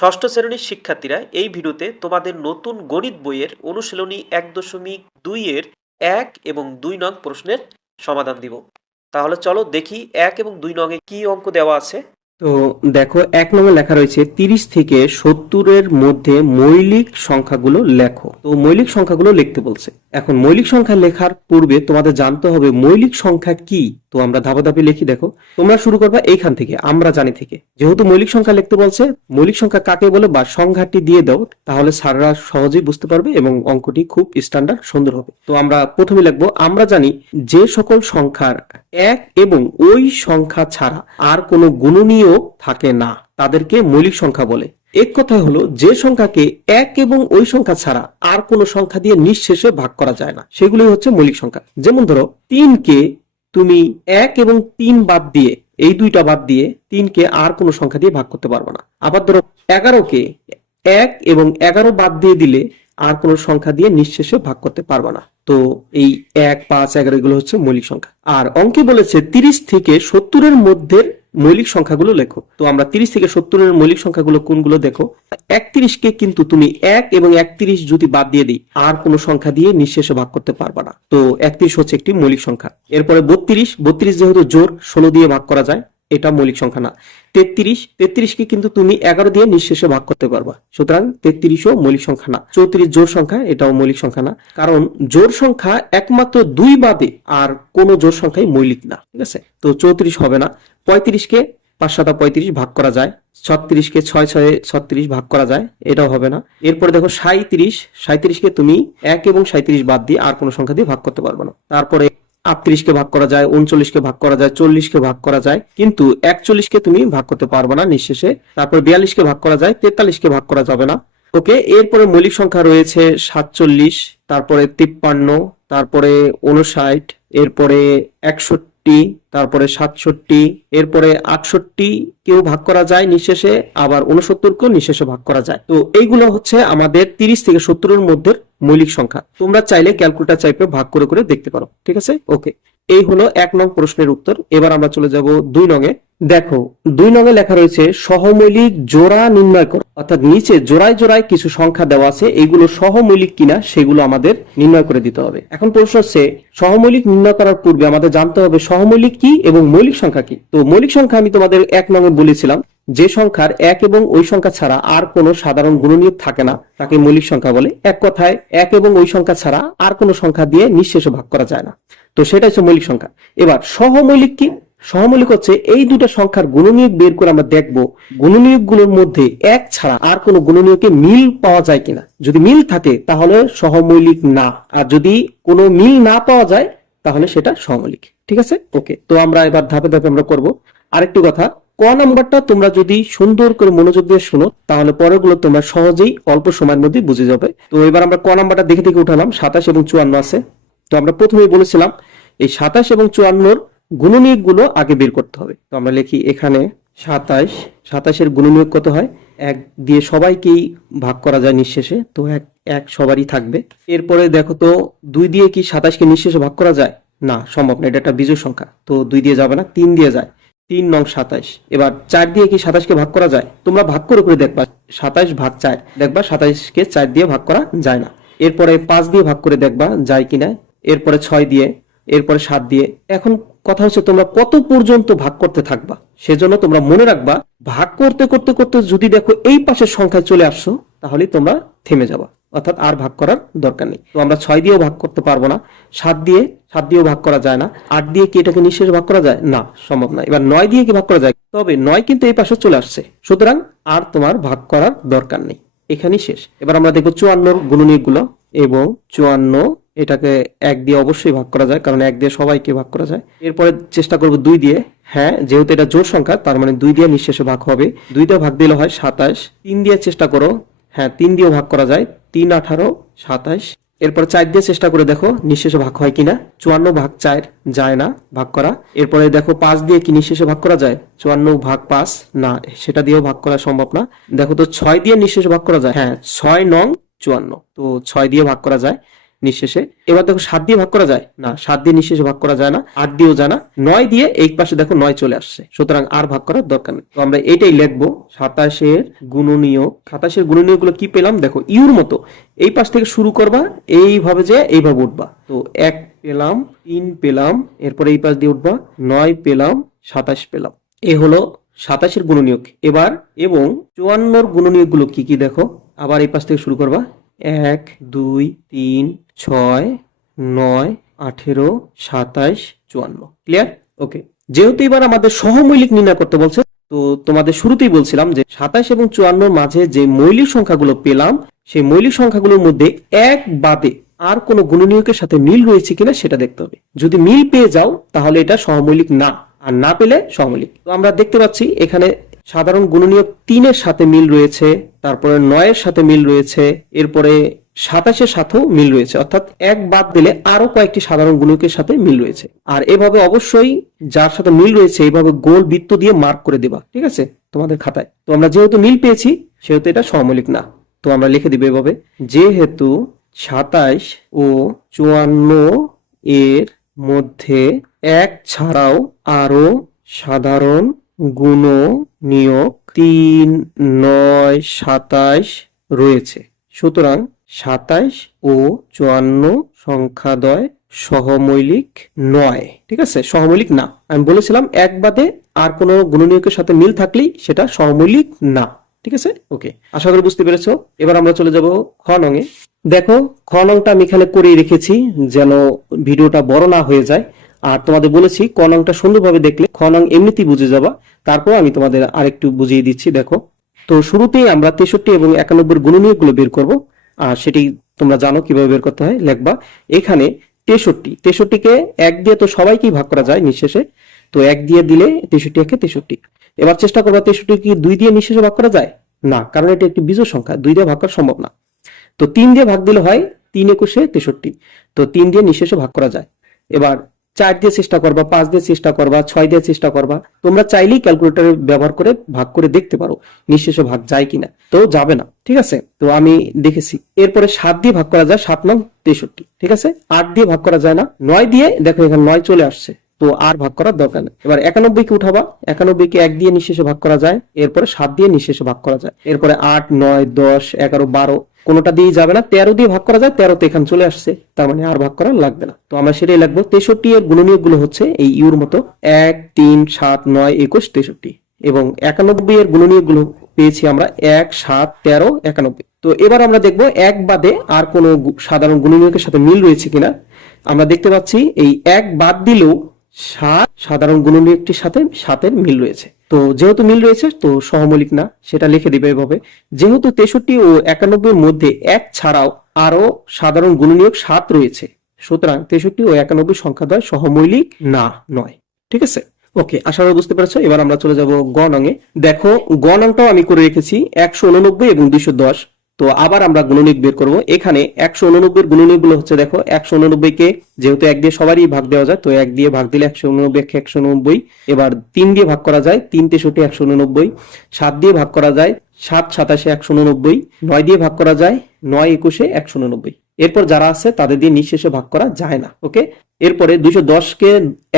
ষষ্ঠ শ্রেণীর শিক্ষার্থীরা এই ভিডিওতে তোমাদের নতুন গণিত বইয়ের অনুশীলনী 1.2 এর 1 এবং 2 নং প্রশ্নের সমাধান দিব। তাহলে চলো দেখি 1 এবং 2 নং এ কি অঙ্ক দেওয়া আছে। তো দেখো 1 নম্বরে লেখা রয়েছে 30 থেকে 70-এর মধ্যে মৌলিক সংখ্যাগুলো লেখো। তো মৌলিক সংখ্যাগুলো লিখতে বলছে। এখন মৌলিক সংখ্যা লেখার পূর্বে তোমাদের জানতে হবে মৌলিক সংখ্যা কি। তো আমরা ধাপে ধাপে লিখি। দেখো তোমরা শুরু করবা এইখান থেকে, আমরা জানি থেকে। যেহেতু মৌলিক সংখ্যা লিখতে বলছে, মৌলিক সংখ্যা কাকে বলে বা সংখ্যাটি দিয়ে দাও, তাহলে স্যাররা সহজেই বুঝতে পারবে এবং অঙ্কটি খুব স্ট্যান্ডার্ড সুন্দর হবে। তো আমরা প্রথমে লিখবো, আমরা জানি যে সকল সংখ্যার এক এবং ওই সংখ্যা ছাড়া আর কোনো গুণনীয় থাকে না তাদেরকে মৌলিক সংখ্যা বলে। এক কথায় হলো যে সংখ্যাকে এক এবং ওই সংখ্যা ছাড়া আর কোনো সংখ্যা দিয়ে নিঃশেষে ভাগ করা যায় না, সেগুলি হচ্ছে মৌলিক সংখ্যা। যেমন ধরো 3কে তুমি 1 এবং 3 বাদ দিয়ে, এই দুইটা বাদ দিয়ে 3কে আর কোনো সংখ্যা দিয়ে ভাগ করতে পারবে না। আবার ধরো 11কে 1 এবং 11 বাদ দিয়ে দিলে আর কোনো সংখ্যা দিয়ে নিঃশেষে ভাগ করতে পারবে না। তো এই 1, 5, 11 এগুলো হচ্ছে মৌলিক সংখ্যা। আর অঙ্কে বলেছে 30 থেকে 70-এর মধ্যে মৌলিক সংখ্যাগুলো লেখো। তো আমরা 30 থেকে 70-এর মৌলিক সংখ্যাগুলো কোনগুলো দেখো। 31কে কিন্তু তুমি 1 এবং 31 যদি বাদ দিয়ে দিই আর কোনো সংখ্যা দিয়ে নিঃশেষে ভাগ করতে পারবা না। তো 31 হচ্ছে একটি মৌলিক সংখ্যা। এরপরে 32 যেহেতু জোর 16 দিয়ে ভাগ করা যায়, এটা মৌলিক সংখ্যা না। 33কে কিন্তু তুমি 11 দিয়ে নিঃশেষে ভাগ করতে পারবা, সুতরাং 33ও মৌলিক সংখ্যা না। 34 জোড় সংখ্যা, এটাও মৌলিক সংখ্যা না, কারণ জোড় সংখ্যা একমাত্র 2 বাদে আর কোনো জোড় সংখ্যাই মৌলিক না। ঠিক আছে, তো 34 হবে না। 35কে 5 7 35 ভাগ করা যায়। 36কে 6 6 36 ভাগ করা যায়, এটাও হবে না। এরপরে দেখো 37কে তুমি 1 এবং 37 বাদ দিয়ে আর কোনো সংখ্যা দিয়ে ভাগ করতে পারবে না। তারপরে 38কে ভাগ করা যায়, 39কে ভাগ করা যায়, 40কে ভাগ করা যায়, কিন্তু 41কে তুমি ভাগ করতে পারবে না নিঃশেষে। তারপর 42কে ভাগ করা যায়, 43কে ভাগ করা যাবে না। ওকে, এরপরে মৌলিক সংখ্যা রয়েছে 47, তারপরে 53, তারপরে 59, এরপরে 61, তারপরে 67, এরপরে 68 কেও ভাগ করা যায় নিঃশেষে, আবার 69কেও নিঃশেষে ভাগ করা যায়। তো এইগুলো হচ্ছে আমাদের 30 থেকে 70-এর মধ্যে মৌলিক সংখ্যা। তোমরা চাইলে ক্যালকুলেটর চাইপে ভাগ করে করে দেখতে পারো। ঠিক আছে, ওকে। এই হলো 1 নং প্রশ্নের উত্তর। এবার আমরা চলে যাব 2 নং এ। দেখো 2 নং এ লেখা রয়েছে সহমৌলিক জোড়া নির্ণয় করো। অর্থাৎ নিচে জোড়ায় জোড়ায় কিছু সংখ্যা দেওয়া আছে, এগুলো সহমৌলিক কিনা সেগুলো আমাদের নির্ণয় করে দিতে হবে। এখন প্রশ্ন হচ্ছে, সহমৌলিক নির্ণয় করার পূর্বে আমাদের জানতে হবে সহমৌলিক কি এবং মৌলিক সংখ্যা কি। তো মৌলিক সংখ্যা আমি তোমাদের 1 নং এ বলেছিলাম, যে সংখ্যার এক এবং ওই সংখ্যা ছাড়া আর কোনো সাধারণ গুণনীয়ক থাকে না তাকে মৌলিক সংখ্যা বলে। এক কথায় এক এবং ওই সংখ্যা ছাড়া আর কোনো সংখ্যা দিয়ে নিঃশেষে ভাগ করা যায় না, তো সেটা হচ্ছে মৌলিক সংখ্যা। এবার সহমৌলিক কি? সহমৌলিক হচ্ছে এই দুটো সংখ্যার গুণনীয়ক বের করে আমরা দেখবো গুণনীয়ক গুলোর মধ্যে এক ছাড়া আর কোনো গুণনীয়কে মিল পাওয়া যায় কিনা। যদি মিল থাকে তাহলে সহমৌলিক না, আর যদি কোনো মিল না পাওয়া যায় তাহলে সেটা সহমৌলিক। ঠিক আছে, ওকে। তো আমরা এবার ধাপে ধাপে আমরা করব। আরেকটু কথা, ক নাম্বারটা তোমরা যদি সুন্দর করে মনোযোগ দিয়ে শোনো তাহলে পরেরগুলো তোমরা সহজেই অল্প সময়ের মধ্যে বুঝে যাবে। তো এবার আমরা ক নাম্বারটা দেখে দেখে উঠালাম। 27 এবং 54 আছে। তো আমরা প্রথমেই বলেছিলাম এই 27 এবং 54-র গুণনীয়ক গুলো আগে বের করতে হবে। তো আমরা লিখি এখানে 27 এর গুণনীয়ক কত হয়? 1 দিয়ে সবাইকেই ভাগ করা যায় নিঃশেষে, তো 1 সবারই থাকবে। এরপরে দেখো তো 2 দিয়ে কি 27কে নিঃশেষে ভাগ করা যায়? না, সম্ভব না, এটা একটা বিজোড় সংখ্যা, তো 2 দিয়ে যাবে না, 3 দিয়ে যায়। 3 নং 27। এবার 4 দিয়ে কি 27কে ভাগ করা যায়? তোমরা ভাগ করে করে দেখবা, 27 ভাগ 4 দেখবা 27কে 4 দিয়ে ভাগ করা যায় না। এরপরে 5 দিয়ে ভাগ করে দেখবা যায় কিনা, এরপরে 6 দিয়ে, এরপরে 7 দিয়ে। এখন কথা হচ্ছে তোমরা কত পর্যন্ত ভাগ করতে থাকবা, সেজন্য তোমরা মনে রাখবা ভাগ করতে করতে করতে যদি দেখো এই পাশের সংখ্যায় চলে আসছো তাহলে তোমরা থেমে যাবা, অর্থাৎ আর ভাগ করার দরকার নেই। তো আমরা 6 দিয়েও ভাগ করতে পারবো না, 7 দিয়েও ভাগ করা যায় না, 8 দিয়ে কি এটাকে নিঃশেষে ভাগ করা যায়? না, সম্ভব না। এবার 9 দিয়ে কি ভাগ করা যায়? তবে 9 কিন্তু এই পাশে চলে আসছে, সুতরাং আর তোমার ভাগ করার দরকার নেই, এখানেই শেষ। এবার আমরা দেখবো 54-র গুণনীয়ক গুলো, এবং 54 এটাকে 1 দিয়ে অবশ্যই ভাগ করা যায়, কারণ 1 দিয়ে সবাইকে ভাগ করা যায়। এরপরে চেষ্টা করব 2 দিয়ে। হ্যাঁ, যেহেতু এটা জোড় সংখ্যা তার মানে 2 দিয়ে নিঃশেষে ভাগ হবে। 2 দিয়ে ভাগ দিলে হয় 27। 3 দিয়ে চেষ্টা করো, হ্যাঁ 3 দিয়েও ভাগ করা যায়, 3 18 27। এরপর 4 দিয়ে চেষ্টা করে দেখো নিঃশেষে ভাগ হয় কিনা। 54 ভাগ 4 যায় না ভাগ করা। এরপরে দেখো 5 দিয়ে কি নিঃশেষে ভাগ করা যায়? 54 ভাগ 5, না, সেটা দিয়েও ভাগ করা সম্ভব না। দেখো তো 6 দিয়ে নিঃশেষে ভাগ করা যায়, হ্যাঁ 6 নং 54, তো 6 দিয়ে ভাগ করা যায়। নিঃশেষে। এবার দেখো 7 দিয়ে ভাগ করা যায় না, 7 দিয়ে নিঃশেষে ভাগ করা যায় না, 8 দিয়েও যায় না, 9 দিয়ে এই পাশে দেখো 9 চলে আসছে, সুতরাং আর ভাগ করার দরকার নেই। তো আমরা এটাই লিখবো 27-এর গুণনীয়ক। 27-এর গুণনীয়ক গুলো কি পেলাম দেখো, ইউর মতো এই পাশ থেকে শুরু করবা, এইভাবে যে এইভাবে উঠবা। তো 1 পেলাম, 3 পেলাম, এরপরে এই পাশ দিয়ে উঠবা, 9 পেলাম, 27 পেলাম। এ হলো 27-এর গুণনীয়ক। এবার এবং 54-এর গুণনীয়ক গুলো কি কি দেখো, আবার এই পাশ থেকে শুরু করবা, 1 2 3 6 9 18 27 54। ক্লিয়ার? ওকে। যেহেতু এবার আমাদের সহমৌলিক নির্ণয় করতে বলছে, তো তোমাদের শুরুতেই বলছিলাম যে 27 এবং 54 মাঝে যে মৌলিক সংখ্যাগুলো পেলাম, সেই মৌলিক সংখ্যাগুলোর মধ্যে এক বাদে আর কোনো গুণনীয়কের সাথে মিল রয়েছে কিনা সেটা দেখতে হবে। যদি মিল পেয়ে যাও তাহলে এটা সহমৌলিক না, আর না পেলে সহমৌলিক। তো আমরা দেখতে পাচ্ছি এখানে সাধারণ গুণনীয়ক 3 এর সাথে মিল রয়েছে, তারপরে 9 এর সাথে মিল রয়েছে, এরপরে 27-এর সাথেও মিল রয়েছে, অর্থাৎ এক বাদ দিলে আরো কয়েকটি সাধারণ গুণনীয়কের সাথে মিল রয়েছে। আর এভাবে অবশ্যই যার সাথে মিল রয়েছে এইভাবে গোল বৃত্ত দিয়ে মার্ক করে দেবা, ঠিক আছে, তোমাদের খাতায়। তো আমরা যেহেতু মিল পেয়েছি সেহেতু এটা সহমৌলিক না, তো আমরা লিখে দিব এভাবে, যেহেতু 27 ও 54 এর মধ্যে এক ছাড়াও আরো সাধারণ গুণনীয়ক 3 9 27 রয়েছে, সুতরাং 27 ও 54 সংখ্যাদ্বয় সহমৌলিক নয়। ঠিক আছে, সহমৌলিক না। আমি বলেছিলাম এক বাদে আর কোনো গুণনীয়কের সাথে মিল থাকলেই সেটা সহমৌলিক না। ঠিক আছে, ওকে, আশা করি বুঝতে পেরেছো। এবার আমরা চলে যাব খ নঙে। দেখো, খ নংটা আমি এখানে করেই রেখেছি যেন ভিডিওটা বড় না হয়ে যায়। আর তোমাদের বলেছি ক নংটা সুন্দরভাবে দেখলে খ নং এমনিতেই বুঝে যাবা, তারপর আমি তোমাদের আরেকটু বুঝিয়ে দিচ্ছি। দেখো, তো শুরুতেই আমরা 63 এবং 91 গুণনীয়ক গুলো বের করব, আর সেটি তোমরা জানো কিভাবে বের করতে হয়। লিখবা এখানে 63কে 1 দিয়ে তো সবাইকেই ভাগ করা যায় নিঃশেষে, তো 1 দিয়ে দিলে 63 একে 63। এবার চেষ্টা করবা 63 কি 2 দিয়ে নিঃশেষে ভাগ করা যায় না, কারণ এটা একটি বিজোড় সংখ্যা, 2 দিয়ে ভাগ করা সম্ভব না। তো 3 দিয়ে ভাগ দিলে হয় 3 একুশে 63, তো 3 দিয়ে নিঃশেষে ভাগ করা যায়। এবার 4 দিয়ে চেষ্টা করবা, 5 দিয়ে চেষ্টা করবা, 6 দিয়ে চেষ্টা করবা। তোমরা চাইলেই ক্যালকুলেটর ব্যবহার করে ভাগ করে দেখতে পারো নিঃশেষে ভাগ যায় কিনা, তো যাবে না। ঠিক আছে, তো আমি দেখেছি। এরপরে 7 দিয়ে ভাগ করা যায়, 7 নং 63। ঠিক আছে, 8 দিয়ে ভাগ করা যায় না, 9 দিয়ে দেখো এখানে 9 চলে আসছে, তো আর ভাগ করার দরকার নেই। এবার 91 কে উঠাবা, 91 কে 1 দিয়ে নিঃশেষে ভাগ করা যায়, এরপরে 7 দিয়ে নিঃশেষে ভাগ করা যায়, এরপরে 8 9 10 11 12 কোনোটা দিয়ে যাবে না, 13 দিয়ে ভাগ করা যায়, 13 তো এখানে চলে আসছে, তার মানে আর ভাগ করা লাগবে না। তো আমরা সেটাই লিখবো। 63 এর গুণনীয়ক গুলো হচ্ছে এই ইউর মতো 1 3 7 9 21 63, এবং 91 এর গুণনীয়ক গুলো পেয়েছি আমরা 1 7 13 91। তো এবার আমরা দেখবো এক বাদে আর কোনো সাধারণ গুণনীয়কের সাথে মিল রয়েছে কিনা। আমরা দেখতে পাচ্ছি এই এক বাদ দিলেও 7 সাধারণ গুণনীয়কটির সাথে 7 মিল রয়েছে। তো যেহেতু মিল রয়েছে তো সহমৌলিক না, সেটা লিখে দিবে এভাবে, যেহেতু 63 ও 91 এর মধ্যে এক ছাড়াও আরো সাধারণ গুণনীয়ক 7 রয়েছে, সুতরাং 63 ও 91 সংখ্যাদ্বয় সহমৌলিক না নয়। ঠিক আছে, ওকে, আশা করি বুঝতে পেরেছো। এবার আমরা চলে যাব গ নঙে। দেখো, গ নংটাও আমি করে রেখেছি 189 এবং 210। তো আবার আমরা গুণনীয়ক বের করব। এখানে 189 এর গুণনীয়ক গুলো হচ্ছে, দেখো 189 কে যেহেতু 1 দিয়ে সবারই ভাগ দেওয়া যায়, তো 1 দিয়ে ভাগ দিলে 189 190। এবার 3 দিয়ে ভাগ করা যায়, 3 63 189। 7 দিয়ে ভাগ করা যায়, 7 27 189। 9 দিয়ে ভাগ করা যায়, 9 21 189। এরপর যারা আছে তাদের দিয়ে নিঃশেষে ভাগ করা যায় না। ওকে, এরপরে 210 কে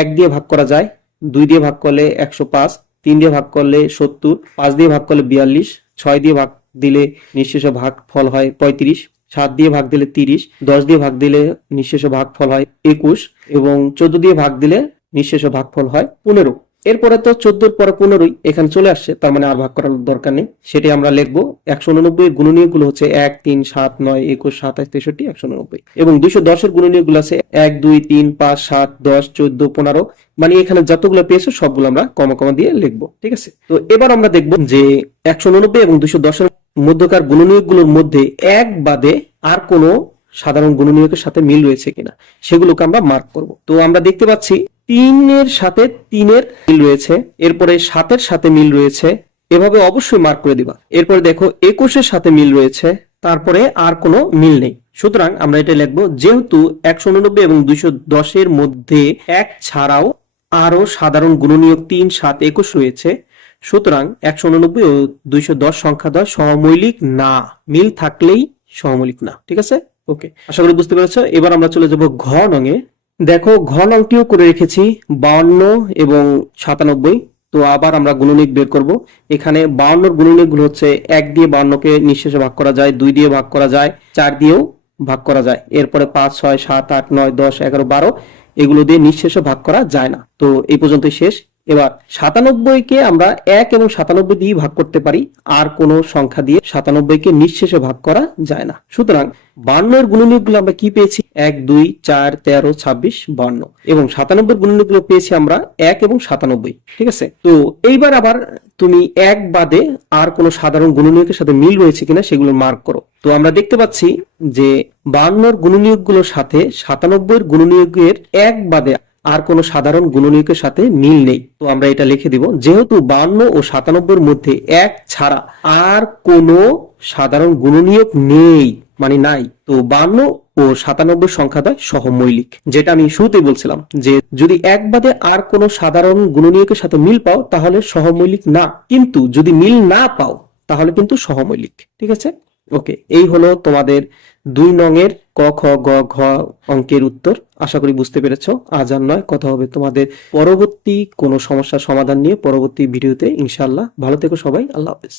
1 দিয়ে ভাগ করা যায়, 2 দিয়ে ভাগ করলে 105, 3 দিয়ে ভাগ করলে 70, 5 দিয়ে ভাগ করলে 42, 6 দিয়ে ভাগ দিলে নিঃশেষে ভাগ ফল হয় 35, 7 দিয়ে ভাগ দিলে 30, 10 দিয়ে ভাগ দিলে নিঃশেষে ভাগ ফল হয় 21, এবং 14 দিয়ে ভাগ দিলে নিঃশেষে ভাগ ফল হয় 15। এরপরে তো 14 পরে 15 এখানে চলে আসছে, তার মানে আর ভাগ করার দরকার নেই। সেটাই আমরা লিখবো। 189 এর গুণনীয়ক গুলো হচ্ছে 1 3 7 9 21 27 63 189, এবং 210 এর গুণনীয়ক গুলো আছে 1 2 3 5 7 10 14 15। মানে এখানে যতগুলো পেয়েছো সবগুলো আমরা কমা কমা দিয়ে লিখবো। ঠিক আছে, তো এবার আমরা দেখবো যে 189 এবং 210 এর মধ্যকার গুণনীয়ক গুলোর মধ্যে এক বাদে আর কোনো সাধারণ গুণনীয়কের সাথে মিল রয়েছে কিনা সেগুলোকে আমরা মার্ক করব। তো আমরা দেখতে পাচ্ছি 3 এর সাথে 3 এর মিল রয়েছে, এরপরে 7 এর সাথে মিল রয়েছে, এভাবে অবশ্যই মার্ক করে দিবা। এরপরে দেখো 21 এর সাথে মিল রয়েছে, তারপরে আর কোনো মিল নেই। সুতরাং আমরা এটা লিখবো, যেহেতু 189 এবং 210 এর মধ্যে এক ছাড়াও আরো সাধারণ গুণনীয়ক 3 7 21 রয়েছে, সুতরাং 189 ও 210 সংখ্যাদ্বয় সহমৌলিক না, মিল থাকলেই সহমৌলিক না। ঠিক আছে, ওকে, আশা করি বুঝতে পেরেছো। এবার আমরা চলে যাব ঘ নঙে। দেখো ঘ নংটিও করে রেখেছি 52 এবং 97। তো আবার আমরা গুণনীয়ক বের করব। এখানে 52 গুণনীয়ক গুলো হচ্ছে 1 দিয়ে 52কে নিঃশেষে ভাগ করা যায়, 2 দিয়ে ভাগ করা যায়, 4 দিয়েও ভাগ করা যায়। এরপরে 5, 6, 7, 8, 9, 10, 11, 12 এগুলো দিয়ে নিঃশেষে ভাগ করা যায় না। তো এই পর্যন্তই শেষ। এবার 97কে আমরা 1 এবং 97 দিয়ে ভাগ করতে পারি, আর কোনো সংখ্যা দিয়ে 97কে নিঃশেষে ভাগ করা যায় না। সুতরাং 52 এর গুণনীয়কগুলো আমরা কি পেয়েছি? 1, 2, 4, 13, 26, 52 এবং 97 এর গুণনীয়কগুলো পেয়েছি আমরা 1 এবং 97। ঠিক আছে, তো এইবার আবার তুমি 1 বাদে আর কোনো সাধারণ গুণনীয়কের সাথে মিল রয়েছে কিনা সেগুলো মার্ক করো। তো আমরা দেখতে পাচ্ছি যে 52 এর গুণনীয়কগুলোর সাথে 97 এর গুণনীয়কের 1 বাদে আর কোনো সাধারণ গুণনীয়কের সাথে মিল নেই। তো আমরা এটা লিখে দিব, যেহেতু 52 ও 97 এর মধ্যে 1 ছাড়া আর কোনো সাধারণ গুণনীয়ক নেই, মানে নাই, তো 52 ও 97 সংখ্যাদ্বয় সহমৌলিক। যেটা আমি শুরুতেই বলছিলাম যে যদি 1 বাদে আর কোনো সাধারণ গুণনীয়কের সাথে মিল পাও তাহলে সহমৌলিক না, কিন্তু যদি মিল না পাও তাহলে কিন্তু সহমৌলিক। ঠিক আছে, ওকে, এই হলো তোমাদের 2 নংয়ের ক, খ, গ, ঘ অঙ্কের উত্তর। আশা করি বুঝতে পেরেছো। আজ আর নয়, কথা হবে তোমাদের পরবর্তী কোনো সমস্যার সমাধান নিয়ে পরবর্তী ভিডিওতে ইনশাআল্লাহ। ভালো থেকো সবাই, আল্লাহ হাফেজ।